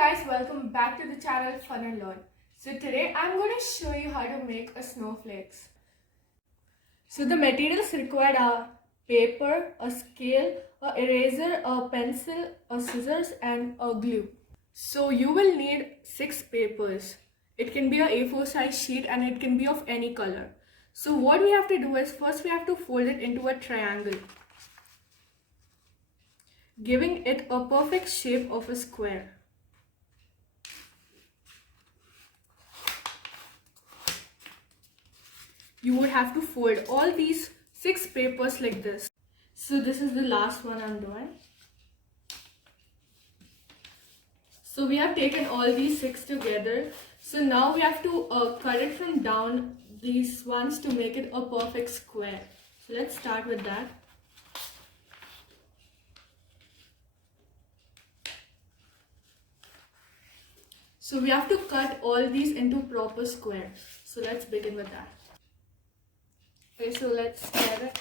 guys, welcome back to the channel Fun and Learn. So today I'm going to show you how to make a snowflakes. So the materials required are paper, a scale, a eraser, a pencil, a scissors and a glue. So you will need 6 papers. It can be a A4 size sheet and it can be of any color. So what we have to do is first we have to fold it into a triangle, giving it a perfect shape of a square. You would have to fold all these 6 papers like this. So this is the last one I'm doing. So we have taken all these 6 together. So now we have to cut it from down these ones to make it a perfect square. So let's start with that. So we have to cut all these into proper squares. So let's begin with that. Okay, so let's start it.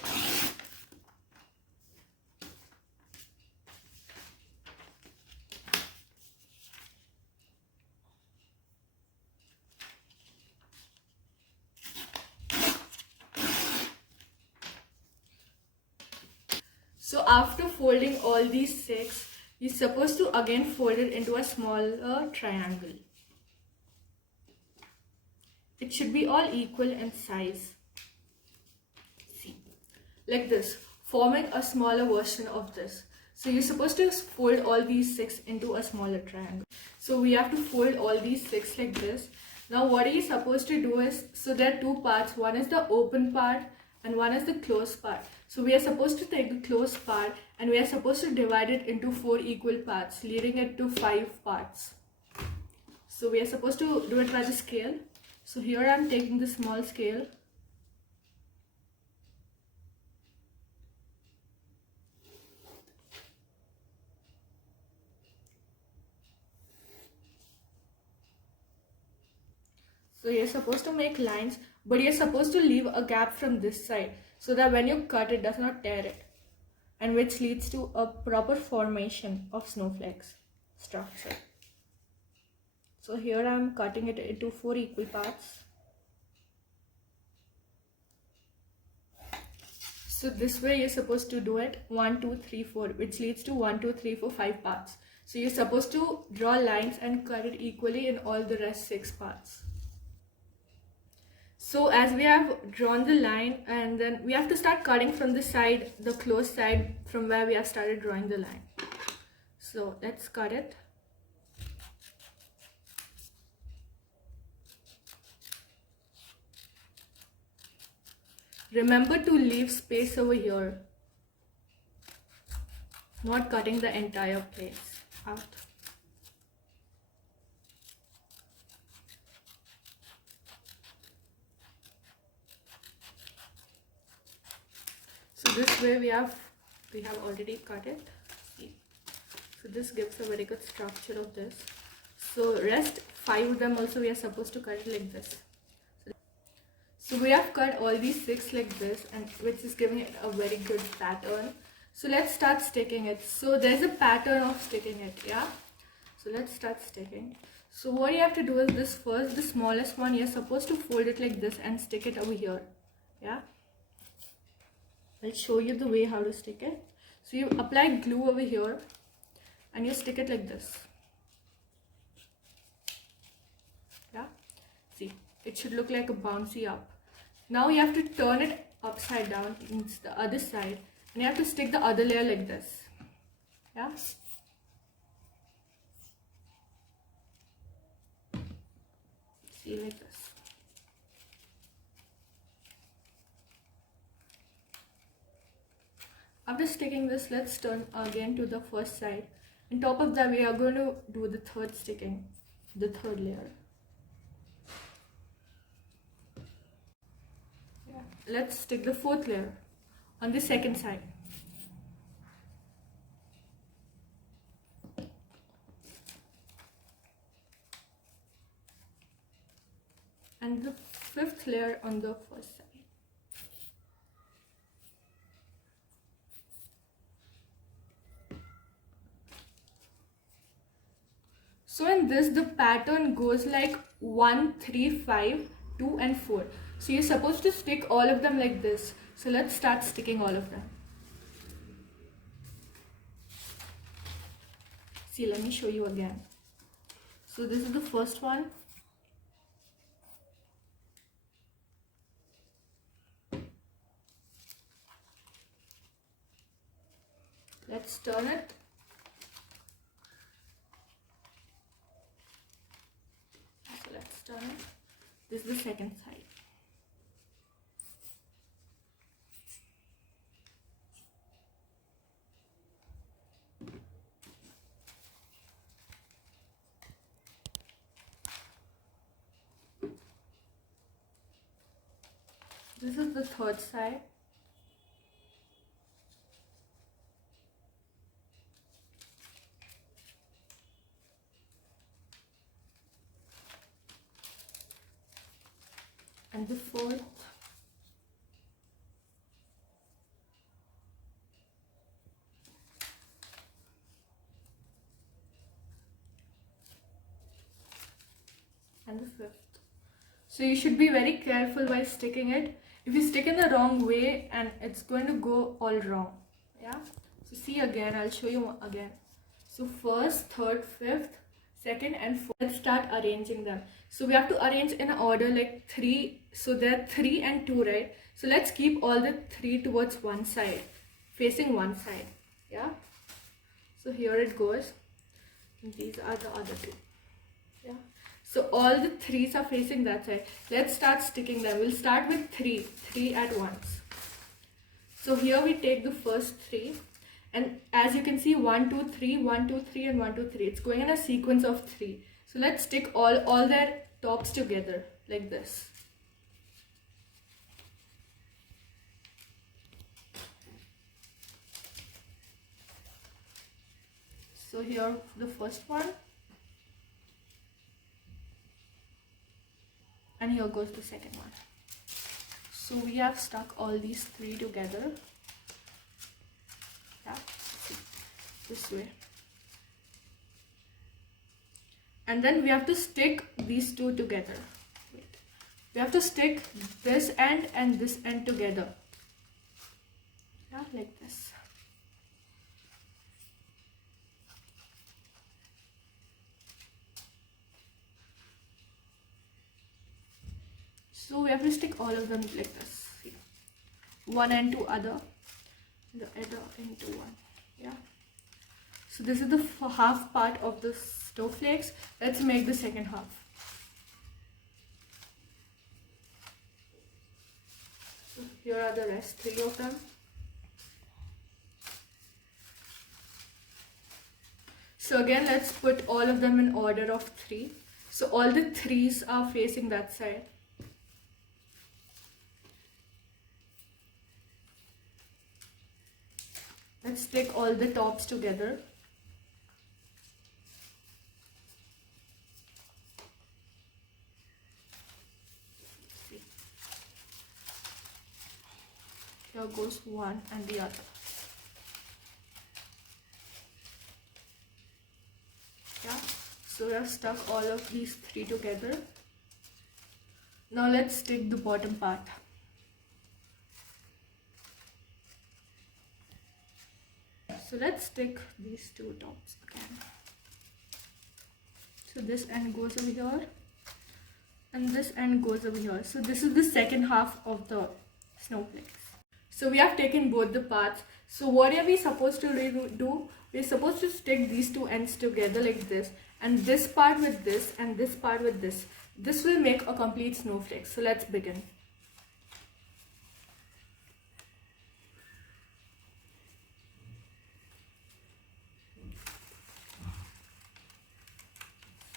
So after folding all these 6, you're supposed to again fold it into a smaller triangle. It should be all equal in size. See, like this, forming a smaller version of this. So you're supposed to fold all these 6 into a smaller triangle. So we have to fold all these 6 like this. Now what are you supposed to do is, so there are 2 parts. One is the open part and one is the closed part. So we are supposed to take the closed part and we are supposed to divide it into 4 equal parts, leading it to 5 parts. So we are supposed to do it by the scale. So here I am taking the small scale. So you're supposed to make lines, but you're supposed to leave a gap from this side so that when you cut it does not tear it, and which leads to a proper formation of snowflakes structure. So here I am cutting it into 4 equal parts. So this way you're supposed to do it 1, 2, 3, 4, which leads to 1, 2, 3, 4, 5 parts. So you're supposed to draw lines and cut it equally in all the rest 6 parts. So as we have drawn the line, and then we have to start cutting from the side, the closed side from where we have started drawing the line. So let's cut it. Remember to leave space over here, not cutting the entire place out. So this way we have already cut it. See. So this gives a very good structure of this. So rest 5 of them also we are supposed to cut it like this. So we have cut all these 6 like this, and which is giving it a very good pattern. So let's start sticking it. So there's a pattern of sticking it, yeah. So let's start sticking. So what you have to do is this first, the smallest one, you're supposed to fold it like this and stick it over here, yeah. I'll show you the way how to stick it. So you apply glue over here and you stick it like this. Yeah, see, it should look like a bouncy up. Now you have to turn it upside down, it's the other side, and you have to stick the other layer like this. Yeah. See, like this. After sticking this, let's turn again to the first side. On top of that, we are going to do the third sticking, the third layer. Yeah. Let's stick the 4th layer on the second side. And the 5th layer on the first side. So in this, the pattern goes like 1, 3, 5, 2 and 4. So you're supposed to stick all of them like this. So let's start sticking all of them. See, let me show you again. So this is the first one. Let's turn it. So let's turn it. This is the second side. This is the third side. And the fourth. And the fifth. So you should be very careful while sticking it. If you stick in the wrong way, and it's going to go all wrong. Yeah. So see again, I'll show you again. So first, third, fifth, second and fourth. Let's start arranging them. So we have to arrange in order like 3. So there are 3 and 2, right? So let's keep all the 3 towards one side, facing one side. Yeah. So here it goes. And these are the other 2. Yeah. So all the 3s are facing that side. Let's start sticking them. We'll start with 3 at once. So here we take the first 3, and as you can see, 1, 2, 3, 1, 2, 3 and 1, 2, 3. It's going in a sequence of 3. So let's stick all their tops together like this. So here the first one. And here goes the second one. So we have stuck all these 3 together. Yeah, this way. And then we have to stick these 2 together. Wait. We have to stick this end and this end together. Yeah, like this. So we have to stick all of them like this. See. One end to other, the other into one. Yeah. So this is the half part of the snowflakes. Let's make the second half. So here are the rest 3 of them. So again, let's put all of them in order of 3. So all the 3s are facing that side. Let's stick all the tops together. See. Here goes one and the other. Yeah. So we have stuck all of these 3 together. Now let's stick the bottom part. So let's stick these 2 tops again. So this end goes over here and this end goes over here. So this is the second half of the snowflakes. So we have taken both the parts. So what are we supposed to do? We're supposed to stick these 2 ends together like this, and this part with this and this part with this. This will make a complete snowflake. So let's begin.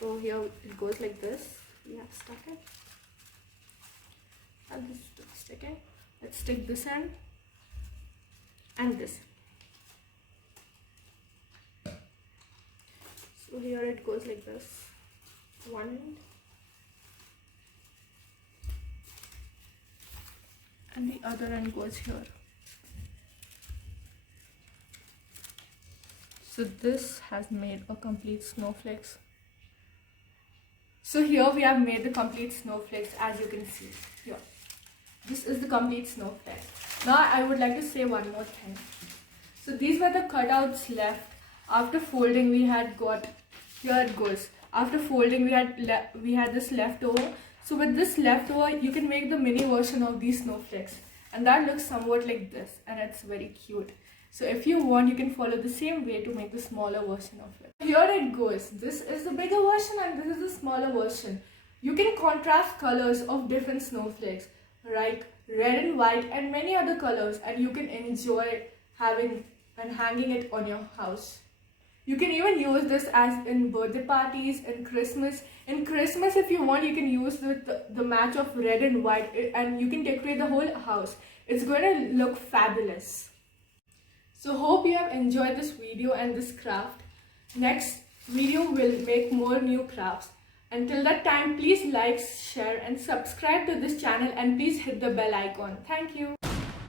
So here it goes like this. We have stuck it. And this is sticking. Let's stick this end and this. So here it goes like this. One end and the other end goes here. So this has made a complete snowflakes. So here we have made the complete snowflakes, as you can see here. This is the complete snowflake. Now I would like to say one more thing. So these were the cutouts left. After folding we had got, here it goes. After folding we had this leftover. So with this leftover you can make the mini version of these snowflakes. And that looks somewhat like this, and it's very cute. So if you want, you can follow the same way to make the smaller version of it. Here it goes. This is the bigger version and this is the smaller version. You can contrast colors of different snowflakes, like red and white and many other colors, and you can enjoy having and hanging it on your house. You can even use this as in birthday parties, in Christmas. In Christmas, if you want, you can use the match of red and white, and you can decorate the whole house. It's going to look fabulous. So hope you have enjoyed this video and this craft. Next video will make more new crafts. Until that time, please like, share and subscribe to this channel, and please hit the bell icon. Thank you.